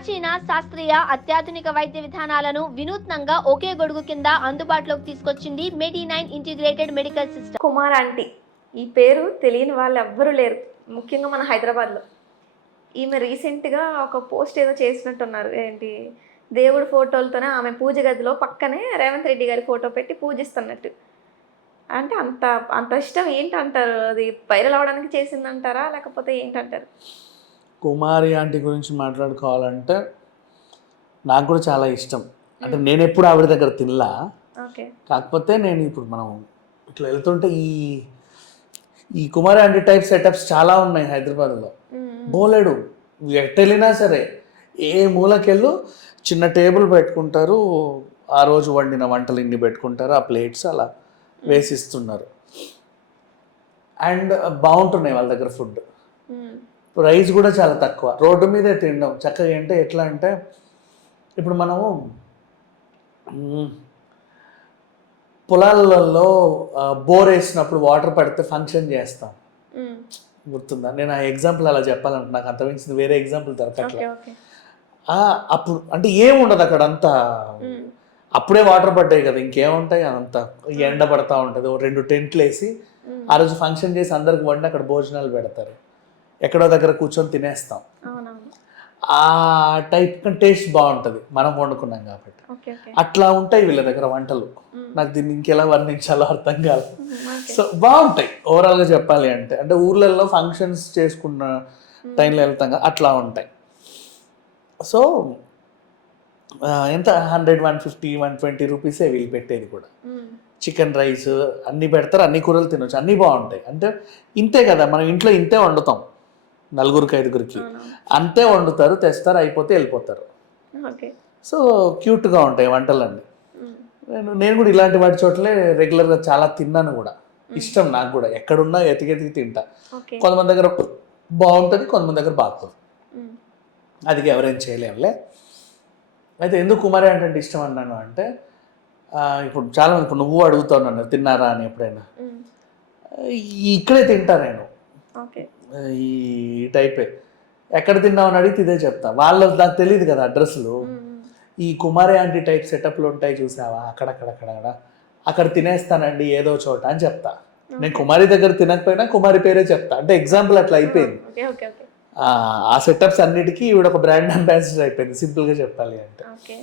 ప్రాచీన శాస్త్రీయ అత్యాధునిక వైద్య విధానాలను వినూత్నంగా ఒకే గొడుగు కింద అందుబాటులోకి తీసుకొచ్చింది medi nine integrated medical system. Kumar aunty ఈ పేరు తెలియని వాళ్ళు ఎవ్వరూ లేరు ముఖ్యంగా మన హైదరాబాద్లో. ఈమె రీసెంట్గా ఒక పోస్ట్ ఏదో చేసినట్టున్నారు ఏంటి? దేవుడి ఫోటోలతోనే ఆమె పూజ గదిలో పక్కనే రేవంత్ రెడ్డి గారి ఫోటో పెట్టి పూజిస్తున్నట్టు. అంటే అంత అంత ఇష్టం ఏంటంటారు? అది వైరల్ అవడానికి చేసిందంటారా? లేకపోతే ఏంటంటారు? కుమారి ఆంటీ గురించి మాట్లాడుకోవాలంటే నాకు కూడా చాలా ఇష్టం. అంటే నేను ఎప్పుడు ఆవిడ దగ్గర తినలా. ఓకే. కాకపోతే నేను ఇప్పుడు మనం ఇట్లా వెళ్తుంటే ఈ ఈ కుమారి ఆంటీ టైప్ సెటప్స్ చాలా ఉన్నాయి హైదరాబాద్లో. బోలెడు. ఎట్ట వెళ్ళినా సరే ఏ మూలకెళ్ళు చిన్న టేబుల్ పెట్టుకుంటారు. ఆ రోజు వండిన వంటలు ఇన్ని పెట్టుకుంటారు. ఆ ప్లేట్స్ అలా వేసిస్తున్నారు. అండ్ బాగుంటున్నాయి వాళ్ళ దగ్గర ఫుడ్. ప్రైస్ కూడా చాలా తక్కువ. రోడ్డు మీదే తినడం. చక్కగా ఏంటంటే ఎట్లా అంటే ఇప్పుడు మనము పొలాలలో బోర్ వేసినప్పుడు వాటర్ పడితే ఫంక్షన్ చేస్తాం. గుర్తుందా? నేను ఆ ఎగ్జాంపుల్ అలా చెప్పాలంటే నాకు అంత మించింది వేరే ఎగ్జాంపుల్ ఆ, అప్పుడు అంటే ఏముండదు అక్కడ అంతా. అప్పుడే వాటర్ పడ్డాయి కదా ఇంకేముంటాయి అదంతా. ఎండ పడతా ఉంటుంది. రెండు టెంట్లు వేసి ఆ రోజు ఫంక్షన్ చేసి అందరికి వండి అక్కడ భోజనాలు పెడతారు. ఎక్కడో దగ్గర కూర్చొని తినేస్తాం. ఆ టైప్ టేస్ట్ బాగుంటుంది. మనం వండుకున్నాం కాబట్టి. అట్లా ఉంటాయి వీళ్ళ దగ్గర వంటలు. నాకు దీన్ని ఇంకెలా వర్ణించాలో అర్థం కాదు సో బాగుంటాయి. ఓవరాల్గా చెప్పాలి అంటే అంటే ఊర్లలో ఫంక్షన్స్ చేసుకున్న టైంలో వెళ్తాం అట్లా ఉంటాయి. సో ఎంత? Hundred one fifty one twenty రూపీసే వీళ్ళు పెట్టేది కూడా. చికెన్ రైస్ అన్నీ పెడతారు అన్ని కూరలు తినొచ్చు. అన్నీ బాగుంటాయి. అంటే ఇంతే కదా మనం ఇంట్లో ఇంతే వండుతాం. నలుగురికి ఐదుగురికి. అంతే వండుతారు తెస్తారు అయిపోతే వెళ్ళిపోతారు. ఓకే. సో క్యూట్గా ఉంటాయి వంటలన్నీ. నేను నేను కూడా ఇలాంటి వాటి చోట్లే రెగ్యులర్గా చాలా తిన్నాను కూడా. ఇష్టం నాకు కూడా. ఎక్కడున్నా ఎతికెతికి తింటా. కొంతమంది దగ్గర బాగుంటుంది కొంతమంది దగ్గర బాగోదు. అది ఎవరేం చేయలేములే. అయితే ఎందుకు కుమారి అంటే ఇష్టం అన్నాను అంటే ఇప్పుడు చాలా మంది ఇప్పుడు నువ్వు అడుగుతావు నన్ను తిన్నారా అని ఎప్పుడైనా. ఇక్కడే తింటా నేను. ఈ టైపే. ఎక్కడ తిన్నావు అని అడిగితే ఇదే చెప్తా. వాళ్ళు నాకు తెలియదు కదా అడ్రస్లు. ఈ కుమారి ఆంటీ టైప్ సెటప్లు ఉంటాయి చూసావా? అక్కడక్కడక్కడ అక్కడ తినేస్తానండి ఏదో చోట అని చెప్తా. నేను కుమారి దగ్గర తినకపోయినా కుమారి పేరే చెప్తా. అంటే ఎగ్జాంపుల్ అట్లా అయిపోయింది. ఆ, సెటప్స్ అన్నిటికీ ఈవిడ ఒక బ్రాండ్ అంబాసిడర్ అయిపోయింది. సింపుల్గా చెప్పాలి అంటే. ఓకే.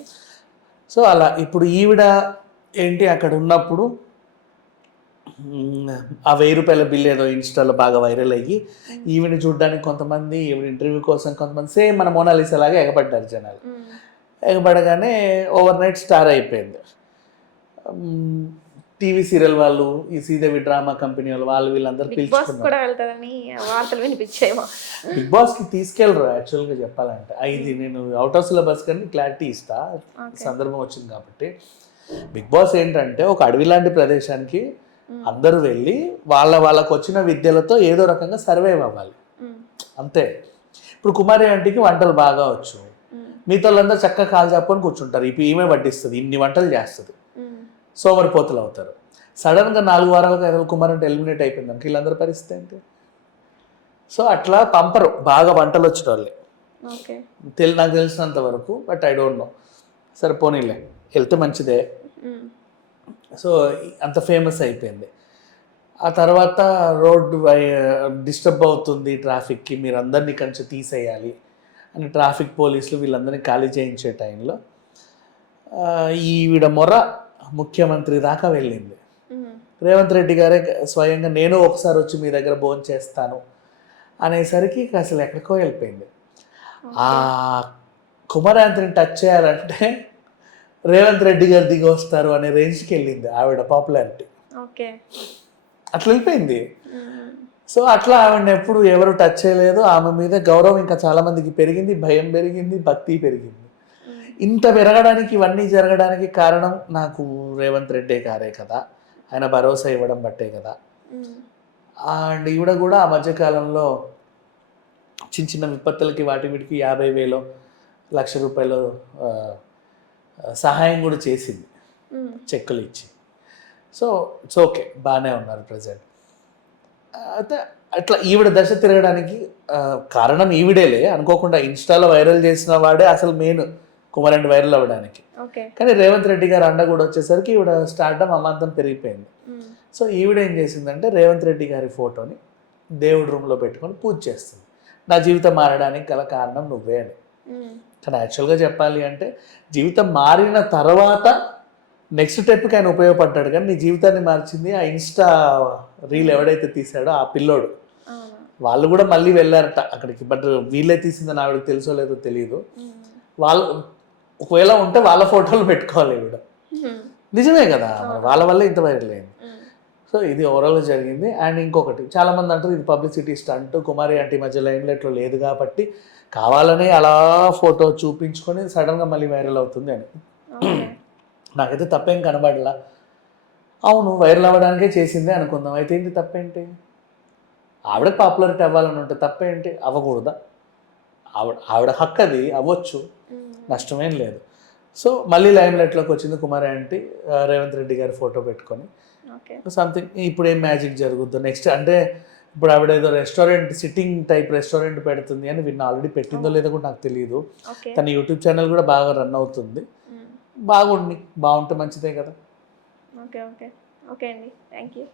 సో అలా ఇప్పుడు ఈవిడ ఏంటి అక్కడ ఉన్నప్పుడు ఆ వెయ్యి రూపాయల బిల్ ఏదో ఇన్స్టాలో బాగా వైరల్ అయ్యి ఈవిడ చూడడానికి కొంతమంది ఈవిడ ఇంటర్వ్యూ కోసం కొంతమంది సేమ్ మన మోనాలిసా లాగా ఎగబడ్డారు జనాలు. ఎగబడగానే ఓవర్ నైట్ స్టార్ అయిపోయింది. టీవీ సీరియల్ వాళ్ళు ఈ శ్రీదేవి డ్రామా కంపెనీ వాళ్ళు వాళ్ళు వీళ్ళందరూ బిగ్ బాస్ బాస్కి తీసుకెళ్ళరు యాక్చువల్గా చెప్పాలంటే. ఆ, ఇది నేను అవుట్ ఆఫ్ సిలబస్ కానీ క్లారిటీ ఇస్తా. సందర్భం వచ్చింది కాబట్టి. బిగ్ బాస్ ఏంటంటే ఒక అడవి లాంటి ప్రదేశానికి అందరూ వెళ్ళి వాళ్ళ వాళ్ళకు వచ్చిన విద్యలతో ఏదో రకంగా సర్వైవ్ అవ్వాలి. అంతే. ఇప్పుడు కుమారి ఆంటీకి వంటలు బాగా వచ్చు. మిగతా వాళ్ళందరూ చక్కగా కాలు చెప్పుకొని కూర్చుంటారు. ఇప్పుడు ఈమె వడ్డిస్తుంది ఇన్ని వంటలు చేస్తుంది. సోమరిపోతులు అవుతారు. సడన్గా నాలుగు వారాలకు ఐదు కుమార్ అంటే ఎలిమినేట్ అయిపోయింది అనుకో వీళ్ళందరి పరిస్థితి ఏంటి? సో అట్లా పంపరు. బాగా వంటలు వచ్చిన వాళ్ళే తెలి నాకు తెలిసినంత వరకు బట్ ఐ డోంట్ నో. సరే పోనీలే. వెళ్తే మంచిదే. సో అంత ఫేమస్ అయిపోయింది. ఆ తర్వాత రోడ్డు డిస్టర్బ్ అవుతుంది ట్రాఫిక్కి మీరు అందరినీ కొంచెం తీసేయాలి అని ట్రాఫిక్ పోలీసులు వీళ్ళందరినీ ఖాళీ చేయించే టైంలో ఈవిడ మొర ముఖ్యమంత్రి దాకా వెళ్ళింది. రేవంత్ రెడ్డి గారే స్వయంగా నేను ఒకసారి వచ్చి మీ దగ్గర భోజనం చేస్తాను అనేసరికి అసలు ఎక్కడికో వెళ్ళిపోయింది. ఆ కుమారాంతిని టచ్ చేయాలంటే రేవంత్ రెడ్డి గారు దిగి వస్తారు అనే రేంజ్కి వెళ్ళింది ఆవిడ పాపులారిటీ ఓకే. అట్లా వెళ్ళిపోయింది. సో అట్లా ఆవిడని ఎప్పుడు ఎవరు టచ్ చేయలేదు. ఆమె మీద గౌరవం ఇంకా చాలా మందికి పెరిగింది భయం పెరిగింది భక్తి పెరిగింది. ఇంత పెరగడానికి ఇవన్నీ జరగడానికి కారణం నాకు రేవంత్ రెడ్డి గారే కదా. ఆయన భరోసా ఇవ్వడం బట్టే కదా. అండ్ ఈవిడ కూడా ఆ మధ్యకాలంలో చిన్న చిన్న విపత్తులకి వాటి వీటికి యాభై వేలు లక్ష రూపాయలు సహాయం కూడా చేసింది. చెక్కులు ఇచ్చి. సో ఇట్స్ ఓకే బాగానే ఉన్నారు ప్రజెంట్ అయితే అట్లా ఈవిడ దశ తిరగడానికి కారణం ఈవిడేలే. అనుకోకుండా ఇన్స్టాలో వైరల్ చేసిన వాడే అసలు మెయిన్ కుమారెడ్డి వైరల్ అవ్వడానికి. ఓకే. కానీ రేవంత్ రెడ్డి గారు అండ కూడా వచ్చేసరికి ఈవిడ స్టార్టమ్ అమాంతం పెరిగిపోయింది. సో ఈవిడ ఏం చేసిందంటే రేవంత్ రెడ్డి గారి ఫోటోని దేవుడి రూమ్లో పెట్టుకొని పూజ చేస్తుంది. నా జీవితం మారడానికి గల కారణం నువ్వే అని. కానీ యాక్చువల్గా చెప్పాలి అంటే జీవితం మారిన తర్వాత నెక్స్ట్ స్టెప్కి ఆయన ఉపయోగపడ్డాడు కానీ నీ జీవితాన్ని మార్చింది ఆ ఇన్స్టా రీల్ ఎవడైతే తీసాడో ఆ పిల్లోడు. వాళ్ళు కూడా మళ్ళీ వెళ్ళారట అక్కడికి బట్ వీళ్ళే తీసిందని ఆవిడకి తెలుసో లేదో తెలియదు వాళ్ళు ఒకవేళ ఉంటే వాళ్ళ ఫోటోలు పెట్టుకోవాలి ఈవిడ. నిజమే కదా వాళ్ళ వల్ల ఇంత వైరల్ అయింది. సో ఇది ఓవరాల్గా జరిగింది. అండ్ ఇంకొకటి చాలామంది అంటారు ఇది పబ్లిసిటీ స్టంట్. కుమారి అంటే ఈ మధ్య లైమ్లైట్లో లేదు కాబట్టి కావాలనే అలా ఫోటో చూపించుకొని సడన్గా మళ్ళీ వైరల్ అవుతుంది అని. నాకైతే తప్పేం కనబడలా. అవును వైరల్ అవ్వడానికే చేసిందే అనుకుందాం. అయితే ఏంటి తప్పేంటి? ఆవిడ పాపులారిటీ అవ్వాలని ఉంటే తప్పేంటి? అవ్వకూడదా? ఆవిడ ఆవిడ హక్కు అది అవ్వచ్చు. నష్టమేం లేదు. సో మళ్ళీ లైమ్లైట్లోకి వచ్చింది కుమారి ఆంటీ? రేవంత్ రెడ్డి గారి ఫోటో పెట్టుకొని. సంథింగ్ ఇప్పుడు ఏం మ్యాజిక్ జరుగుద్దు. నెక్స్ట్ అంటే ఇప్పుడు ఆవిడ ఏదో రెస్టారెంట్ సిట్టింగ్ టైప్ రెస్టారెంట్ పెడుతుంది అని విన్న. ఆల్రెడీ పెట్టిందో లేదో కూడా నాకు తెలియదు తన యూట్యూబ్ ఛానల్ కూడా బాగా రన్ అవుతుంది. బాగుండి బాగుంటే మంచిదే కదా. Okay okay. ఓకే అండి. Thank you